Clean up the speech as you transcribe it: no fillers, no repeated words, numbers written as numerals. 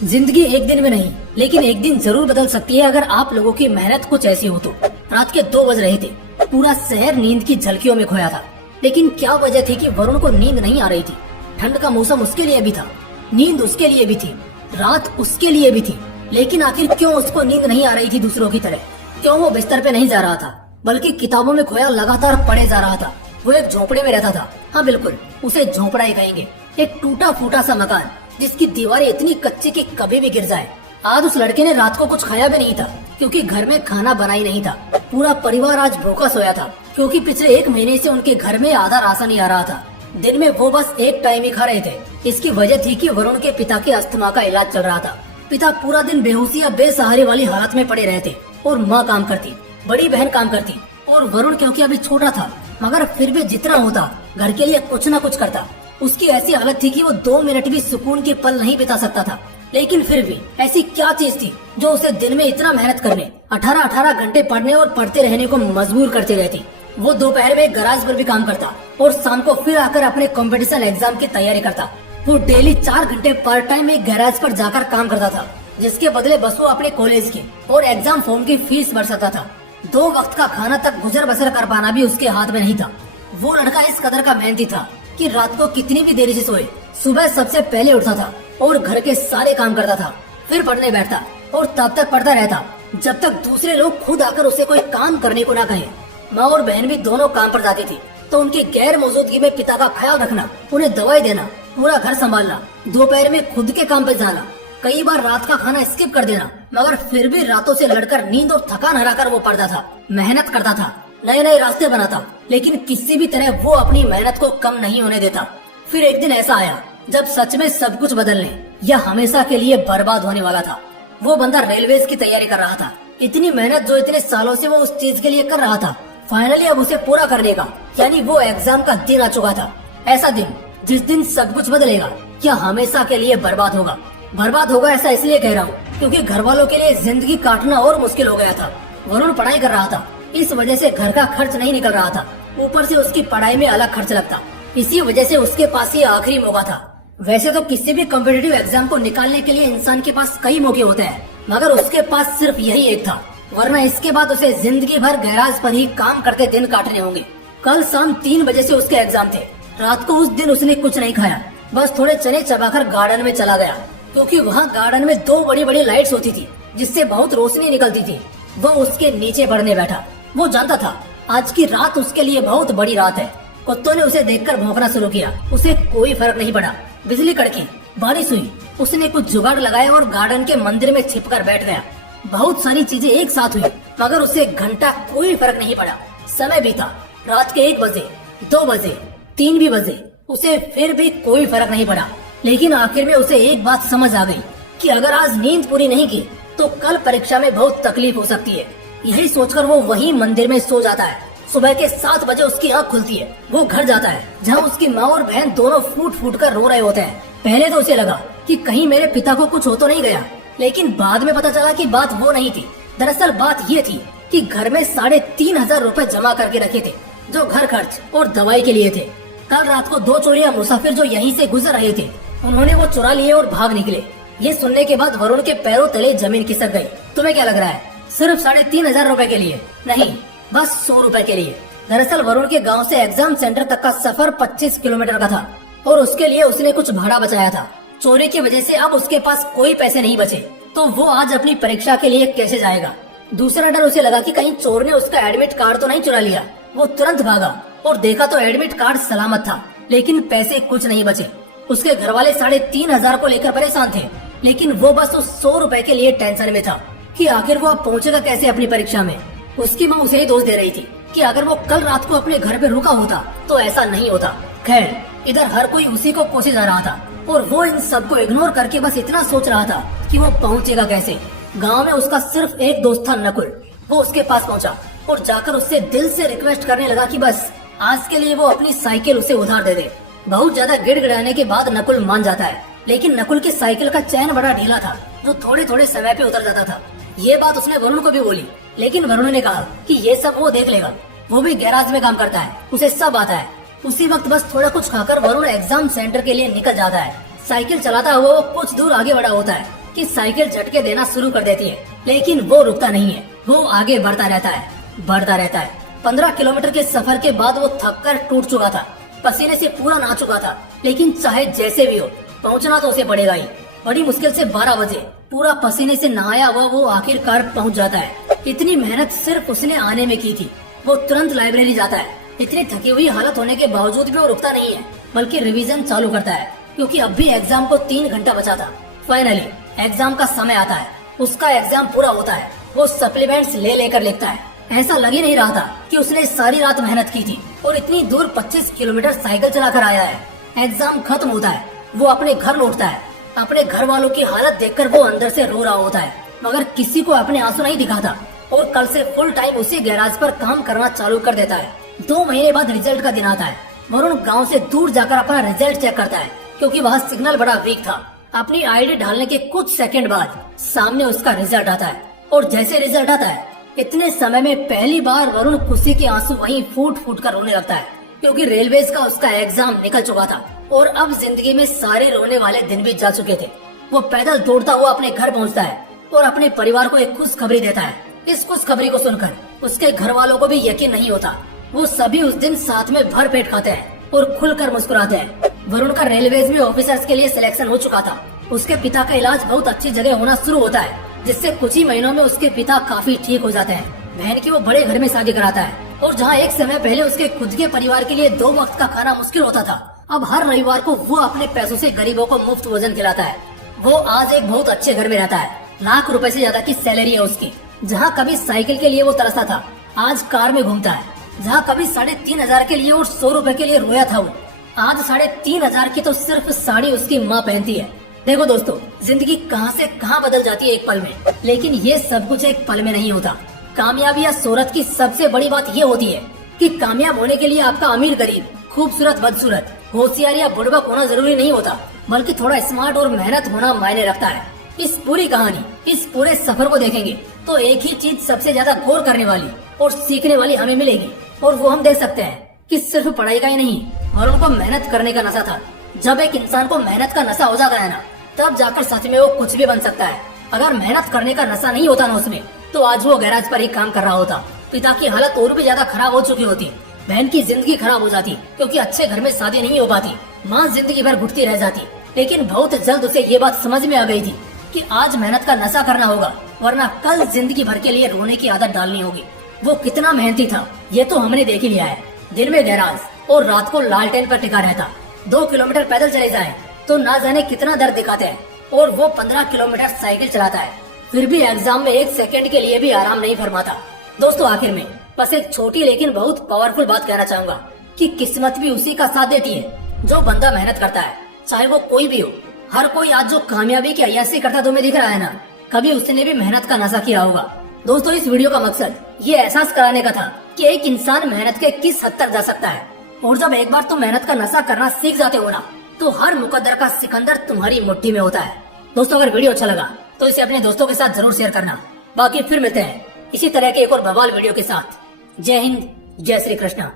जिंदगी एक दिन में नहीं, लेकिन एक दिन जरूर बदल सकती है अगर आप लोगों की मेहनत कुछ ऐसी हो तो। रात के 2 बज रहे थे, पूरा शहर नींद की झलकियों में खोया था। लेकिन क्या वजह थी कि वरुण को नींद नहीं आ रही थी? ठंड का मौसम उसके लिए भी था, नींद उसके लिए भी थी, रात उसके लिए भी थी। लेकिन आखिर क्यों उसको नींद नहीं आ रही थी दूसरों की तरह? क्यों वो बिस्तर पे नहीं जा रहा था, बल्कि किताबों में खोया लगातार पढ़े जा रहा था? वो एक झोपड़े में रहता था। हाँ बिल्कुल, उसे झोपड़ा ही कहेंगे। एक टूटा फूटा सा मकान जिसकी दीवारें इतनी कच्ची कि कभी भी गिर जाए। आज उस लड़के ने रात को कुछ खाया भी नहीं था, क्योंकि घर में खाना बना ही नहीं था। पूरा परिवार आज भूखा सोया था, क्योंकि पिछले 1 महीने से उनके घर में आधा राशन ही आ रहा था। दिन में वो बस एक टाइम ही खा रहे थे। इसकी वजह थी कि वरुण के पिता के अस्थमा का इलाज चल रहा था। पिता पूरा दिन बेहोशी या बेसहारे वाली हालत में पड़े रहते और माँ काम करती, बड़ी बहन काम करती, और वरुण क्योंकि अभी छोटा था, मगर फिर भी जितना होता घर के लिए कुछ न कुछ करता। उसकी ऐसी हालत थी कि वो 2 मिनट भी सुकून के पल नहीं बिता सकता था। लेकिन फिर भी ऐसी क्या चीज थी जो उसे दिन में इतना मेहनत करने, 18-18 घंटे पढ़ने और पढ़ते रहने को मजबूर करती रहती? वो दोपहर में गराज पर भी काम करता और शाम को फिर आकर अपने कंपटीशन एग्जाम की तैयारी करता। वो डेली 4 घंटे पार्ट टाइम में गैराज पर जाकर काम करता था, जिसके बदले बस वो अपने कॉलेज की और एग्जाम फॉर्म की फीस भर सकता था। 2 वक्त का खाना तक गुजर बसर कर पाना भी उसके हाथ में नहीं था। वो लड़का इस कदर का मेहनती था कि रात को कितनी भी देरी से सोए, सुबह सबसे पहले उठता था और घर के सारे काम करता था, फिर पढ़ने बैठता और तब तक पढ़ता रहता जब तक दूसरे लोग खुद आकर उसे कोई काम करने को ना कहे। माँ और बहन भी दोनों काम पर जाती थी, तो उनकी गैर मौजूदगी में पिता का ख्याल रखना, उन्हें दवाई देना, पूरा घर संभालना, दोपहर में खुद के काम पर जाना, कई बार रात का खाना स्किप कर देना, मगर फिर भी रातों से लड़कर नींद और थकान हराकर वो पढ़ता था, मेहनत करता था, नए नए रास्ते बनाता, लेकिन किसी भी तरह वो अपनी मेहनत को कम नहीं होने देता। फिर एक दिन ऐसा आया जब सच में सब कुछ बदलने या हमेशा के लिए बर्बाद होने वाला था। वो बंदा रेलवेज की तैयारी कर रहा था। इतनी मेहनत जो इतने सालों से वो उस चीज के लिए कर रहा था, फाइनली अब उसे पूरा करने का, यानी वो एग्जाम का दिन आ चुका था। ऐसा दिन जिस दिन सब कुछ बदलेगा या हमेशा के लिए बर्बाद होगा। बर्बाद होगा ऐसा इसलिए कह रहा हूँ क्योंकि घर वालों के लिए जिंदगी काटना और मुश्किल हो गया था। वरुण पढ़ाई कर रहा था, इस वजह से घर का खर्च नहीं निकल रहा था, ऊपर से उसकी पढ़ाई में अलग खर्च लगता। इसी वजह से उसके पास ये आखिरी मौका था। वैसे तो किसी भी कॉम्पिटिटिव एग्जाम को निकालने के लिए इंसान के पास कई मौके होते हैं, मगर उसके पास सिर्फ यही एक था, वरना इसके बाद उसे जिंदगी भर गैराज पर ही काम करते दिन काटने होंगे। कल शाम 3 बजे से उसके एग्जाम थे। रात को उस दिन उसने कुछ नहीं खाया, बस थोड़े चने चबाकर गार्डन में चला गया, क्योंकि वहाँ गार्डन में 2 बड़ी बड़ी लाइट्स होती थी जिससे बहुत रोशनी निकलती थी। वो उसके नीचे पढ़ने बैठा। वो जानता था आज की रात उसके लिए बहुत बड़ी रात है। कुत्तों ने उसे देखकर भौंकना शुरू किया, उसे कोई फर्क नहीं पड़ा। बिजली कड़की, बारिश हुई, उसने कुछ जुगाड़ लगाया और गार्डन के मंदिर में छिपकर बैठ गया। बहुत सारी चीजें एक साथ हुई, मगर उसे घंटा कोई फर्क नहीं पड़ा। समय बीता, रात के 1 बजे, 2 बजे, 3 भी बजे, उसे फिर भी कोई फर्क नहीं पड़ा। लेकिन आखिर में उसे एक बात समझ आ गई कि अगर आज नींद पूरी नहीं की तो कल परीक्षा में बहुत तकलीफ हो सकती है। यही सोचकर वो वहीं मंदिर में सो जाता है। सुबह के 7 बजे उसकी आँख खुलती है। वो घर जाता है जहाँ उसकी माँ और बहन दोनों फूट फूट कर रो रहे होते हैं। पहले तो उसे लगा कि कहीं मेरे पिता को कुछ हो तो नहीं गया, लेकिन बाद में पता चला कि बात वो नहीं थी। दरअसल बात ये थी कि घर में 3,500 रुपए जमा करके रखे थे, जो घर खर्च और दवाई के लिए थे। कल रात को 2 चोरिया मुसाफिर जो यहीं से गुजर रहे थे, उन्होंने वो चुरा लिए और भाग निकले। ये सुनने के बाद वरुण के पैरों तले जमीन खिसक गई। तुम्हें क्या लग रहा है, सिर्फ 3,500 रुपए के लिए? नहीं, बस 100 रुपए के लिए। दरअसल वरुण के गांव से एग्जाम सेंटर तक का सफर 25 किलोमीटर का था और उसके लिए उसने कुछ भाड़ा बचाया था। चोरी की वजह से अब उसके पास कोई पैसे नहीं बचे, तो वो आज अपनी परीक्षा के लिए कैसे जाएगा? दूसरा डर उसे लगा कि कहीं चोर ने उसका एडमिट कार्ड तो नहीं चुरा लिया। वो तुरंत भागा और देखा तो एडमिट कार्ड सलामत था, लेकिन पैसे कुछ नहीं बचे। उसके घर वाले 3,500 को लेकर परेशान थे, लेकिन वो बस उस 100 रुपए के लिए टेंशन में था कि आखिर वो अब पहुंचेगा कैसे अपनी परीक्षा में। उसकी माँ उसे ही दोष दे रही थी कि अगर वो कल रात को अपने घर पे रुका होता तो ऐसा नहीं होता। खैर, इधर हर कोई उसी को कोसे जा रहा था और वो इन सबको इग्नोर करके बस इतना सोच रहा था कि वो पहुंचेगा कैसे। गांव में उसका सिर्फ एक दोस्त था, नकुल। वो उसके पास पहुंचा और जाकर उससे दिल से रिक्वेस्ट करने लगा कि बस आज के लिए वो अपनी साइकिल उसे उधार दे दे। बहुत ज्यादा गिड़गिड़ाने के बाद नकुल मान जाता है, लेकिन नकुल की साइकिल का चैन बड़ा ढीला था, जो थोड़े थोड़े समय पे उतर जाता था। ये बात उसने वरुण को भी बोली, लेकिन वरुण ने कहा कि ये सब वो देख लेगा, वो भी गैराज में काम करता है, उसे सब आता है। उसी वक्त बस थोड़ा कुछ खाकर वरुण एग्जाम सेंटर के लिए निकल जाता है। साइकिल चलाता हुआ वो कुछ दूर आगे बढ़ा होता है कि साइकिल झटके देना शुरू कर देती है, लेकिन वो रुकता नहीं है। वो आगे बढ़ता रहता है। 15 किलोमीटर के सफर के बाद वो थक कर टूट चुका था, पसीने से पूरा नहा चुका था, लेकिन चाहे जैसे भी हो पहुंचना तो उसे पड़ेगा ही। बड़ी मुश्किल से 12 बजे पूरा पसीने से नहाया हुआ वो आखिरकार पहुंच जाता है। इतनी मेहनत सिर्फ उसने आने में की थी। वो तुरंत लाइब्रेरी जाता है। इतनी थकी हुई हालत होने के बावजूद भी वो रुकता नहीं है, बल्कि रिवीजन चालू करता है, क्योंकि अब भी एग्जाम को 3 घंटा बचा था। फाइनली एग्जाम का समय आता है। उसका एग्जाम पूरा होता है। वो सप्लीमेंट्स ले लेकर लिखता है। ऐसा लग ही नहीं रहा था कि उसने सारी रात मेहनत की थी और इतनी दूर 25 किलोमीटर साइकिल चलाकर आया है। एग्जाम खत्म होता है। वो अपने घर लौटता है। अपने घर वालों की हालत देखकर वो अंदर से रो रहा होता है, मगर किसी को अपने आंसू नहीं दिखाता और कल से फुल टाइम उसी गैराज पर काम करना चालू कर देता है। 2 महीने बाद रिजल्ट का दिन आता है। वरुण गांव से दूर जाकर अपना रिजल्ट चेक करता है, क्योंकि वहाँ सिग्नल बड़ा वीक था। अपनी आईडी डालने के कुछ सेकंड बाद सामने उसका रिजल्ट आता है, और जैसे रिजल्ट आता है इतने समय में पहली बार वरुण खुशी के आंसू वहीं फूट फूट कर रोने लगता है, क्योंकि रेलवेज का उसका एग्जाम निकल चुका था और अब जिंदगी में सारे रोने वाले दिन भी जा चुके थे। वो पैदल दौड़ता हुआ अपने घर पहुंचता है और अपने परिवार को एक खुशखबरी देता है। इस खुशखबरी को सुनकर उसके घर वालों को भी यकीन नहीं होता। वो सभी उस दिन साथ में भर पेट खाते हैं और खुलकर मुस्कुराते हैं। वरुण का रेलवेज में ऑफिसर्स के लिए सिलेक्शन हो चुका था। उसके पिता का इलाज बहुत अच्छी जगह होना शुरू होता है, जिससे कुछ ही महीनों में उसके पिता काफी ठीक हो जाते हैं। बहन की वो बड़े घर में शादी कराता है, और जहाँ एक समय पहले उसके खुद के परिवार के लिए 2 वक्त का खाना मुश्किल होता था, अब हर रविवार को वो अपने पैसों से गरीबों को मुफ्त भोजन खिलाता है। वो आज एक बहुत अच्छे घर में रहता है। लाख रुपए से ज्यादा की सैलरी है उसकी। जहाँ कभी साइकिल के लिए वो तरसता था, आज कार में घूमता है। जहाँ कभी 3,500 के लिए और 100 रुपए के लिए रोया था, वो आज 3,500 की तो सिर्फ साड़ी उसकी माँ पहनती है। देखो दोस्तों, जिंदगी कहाँ से कहाँ बदल जाती है एक पल में, लेकिन ये सब कुछ एक पल में नहीं होता। कामयाबी या शोहरत की सबसे बड़ी बात ये होती है कि कामयाब होने के लिए आपका अमीर गरीब, खूबसूरत बदसूरत, होशियार या बुड़बक होना जरूरी नहीं होता, बल्कि थोड़ा स्मार्ट और मेहनत होना मायने रखता है। इस पूरी कहानी, इस पूरे सफर को देखेंगे तो एक ही चीज सबसे ज्यादा गौर करने वाली और सीखने वाली हमें मिलेगी, और वो हम देख सकते हैं कि सिर्फ पढ़ाई का ही नहीं, वरुण को मेहनत करने का नशा था। जब एक इंसान को मेहनत का नशा हो जाता है ना, तब जाकर सच में वो कुछ भी बन सकता है। अगर मेहनत करने का नशा नहीं होता ना उसमें, तो आज वो गैराज पर ही काम कर रहा होता। पिता की हालत और भी ज्यादा खराब हो चुकी होती। बहन की जिंदगी खराब हो जाती, क्योंकि अच्छे घर में शादी नहीं हो पाती। माँ जिंदगी भर घुटती रह जाती। लेकिन बहुत जल्द उसे ये बात समझ में आ गई थी कि आज मेहनत का नशा करना होगा, वरना कल जिंदगी भर के लिए रोने की आदत डालनी होगी। वो कितना मेहनती था ये तो हमने देख ही लिया है। दिन में गैराज और रात को लालटेन पर टिका रहता। 2 किलोमीटर पैदल चले जाए तो ना जाने कितना दर्द दिखाते हैं, और वो 15 किलोमीटर साइकिल चलाता है। फिर भी एग्जाम में 1 सेकंड के लिए भी आराम नहीं फरमाता। दोस्तों, आखिर में बस एक छोटी लेकिन बहुत पावरफुल बात कहना चाहूंगा कि किस्मत भी उसी का साथ देती है जो बंदा मेहनत करता है, चाहे वो कोई भी हो। हर कोई आज जो कामयाबी की अय्यासी करता तुम्हें दिख रहा है ना, कभी उसने भी मेहनत का नशा किया होगा। दोस्तों, इस वीडियो का मकसद ये एहसास कराने का था कि एक इंसान मेहनत के किस हद तक जा सकता है, और जब एक बार तुम मेहनत का नशा करना सीख जाते हो ना, तो हर मुकद्दर का सिकंदर तुम्हारी मुट्ठी में होता है। दोस्तों, अगर वीडियो अच्छा लगा तो इसे अपने दोस्तों के साथ जरूर शेयर करना। बाकी फिर मिलते हैं इसी तरह के एक और बवाल वीडियो के साथ। जय हिंद, जय श्री कृष्णा।